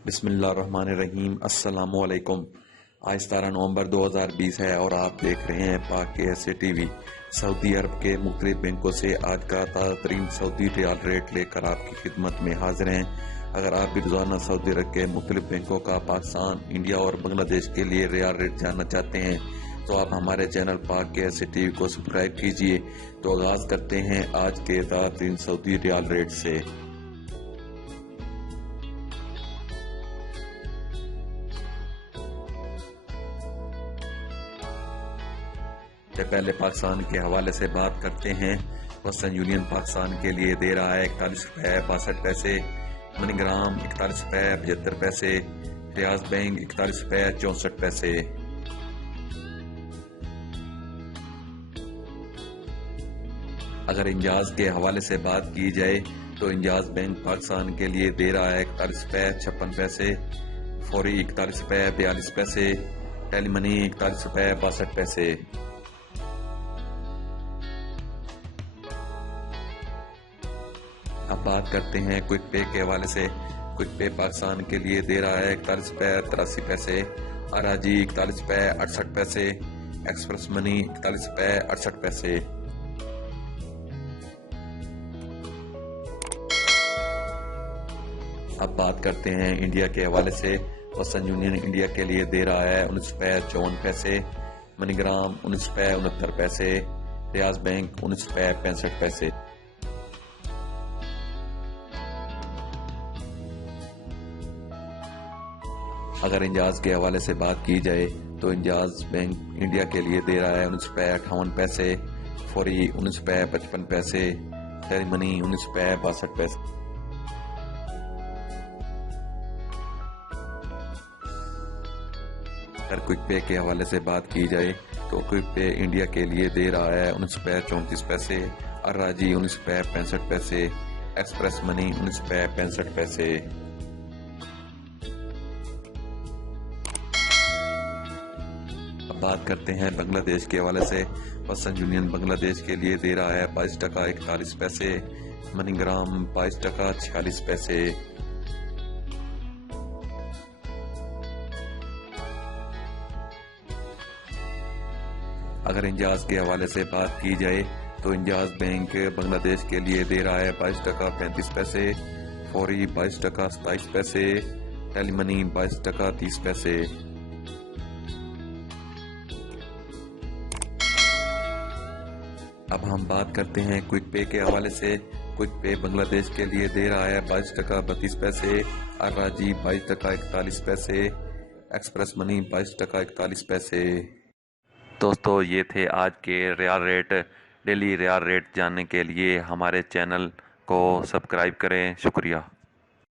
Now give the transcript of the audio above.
बिस्मिल्लाहिर्रहमानिर्रहीम। अस्सलाम वालेकुम। आज 17 नवंबर 2020 है और आप देख रहे हैं पाक के टीवी। सऊदी अरब के मुख्तलिफ बैंकों से आज का ताज़ा तरीन सऊदी रियाल रेट लेकर आपकी खिदमत में हाजिर हैं। अगर आप भी रोजाना सऊदी अरब के मुख्तलिफ बैंकों का पाकिस्तान, इंडिया और बांग्लादेश के लिए रियाल रेट जानना चाहते हैं तो आप हमारे चैनल पाक के टीवी को सब्सक्राइब कीजिए। तो आगाज करते हैं आज के ताज़ा तरीन सऊदी रियाल रेट से। पहले पाकिस्तान के हवाले से बात करते हैं। वेस्टर्न यूनियन पाकिस्तान के लिए दे रहा है 41 रुपये 62 पैसे, मनीग्राम 41 रुपये 75 पैसे, रियाज बैंक 41 रुपये 64 पैसे। अगर इंजाज के हवाले से बात की जाए तो इंजाज बैंक पाकिस्तान के लिए दे रहा है 41 रुपये 56 पैसे, फौरी 41 रुपये 42 पैसे, टेलीमनी 41 रुपये 62 पैसे। अब बात करते हैं क्विक पे के हवाले से। क्विक पे पाकिस्तान के लिए दे रहा है 41 रुपये 83 पैसे, अराजी 41 रुपये 68 पैसे, एक्सप्रेस मनी 41 रुपये 68 पैसे। अब बात करते हैं इंडिया के हवाले से। वेस्टर्न यूनियन इंडिया के लिए दे रहा है 19 रुपये 54 पैसे, मनीग्राम 19 रुपये 69 पैसे, रियाज बैंक 19 रुपये 65 पैसे। अगर इंजाज के हवाले से बात की जाए तो इंजाज बैंक इंडिया के लिए दे रहा है 19 रुपये 58 पैसे, फौरी 19 रुपये 55 पैसे, टेलीमनी 19 रुपये 62 पैसे। अगर क्विक पे के हवाले से बात की जाए तो क्विक पे इंडिया के लिए दे रहा है 19 रुपये 34 पैसे, अराजी 19 रुपये 65 पैसे, एक्सप्रेस मनी 19 रुपये 65 पैसे। बात करते हैं बांग्लादेश के हवाले से। वेस्टर्न यूनियन बांग्लादेश के लिए दे रहा है 22 टका 41 पैसे, मनीग्राम 22 टका 46 पैसे। अगर इंजाज के हवाले से बात की जाए तो इंजाज बैंक बांग्लादेश के लिए दे रहा है 22 टका 35 पैसे, फौरी 22 टका 27 पैसे, टेलीमनी 22 टका 30 पैसे। अब हम बात करते हैं क्विक पे के हवाले से। क्विक पे बांग्लादेश के लिए दे रहा है 22 टका 32 पैसे, अराजी 22 टका 41 पैसे, एक्सप्रेस मनी 22 टका 41 पैसे। दोस्तों, ये थे आज के रियाल रेट। डेली रियाल रेट जानने के लिए हमारे चैनल को सब्सक्राइब करें। शुक्रिया।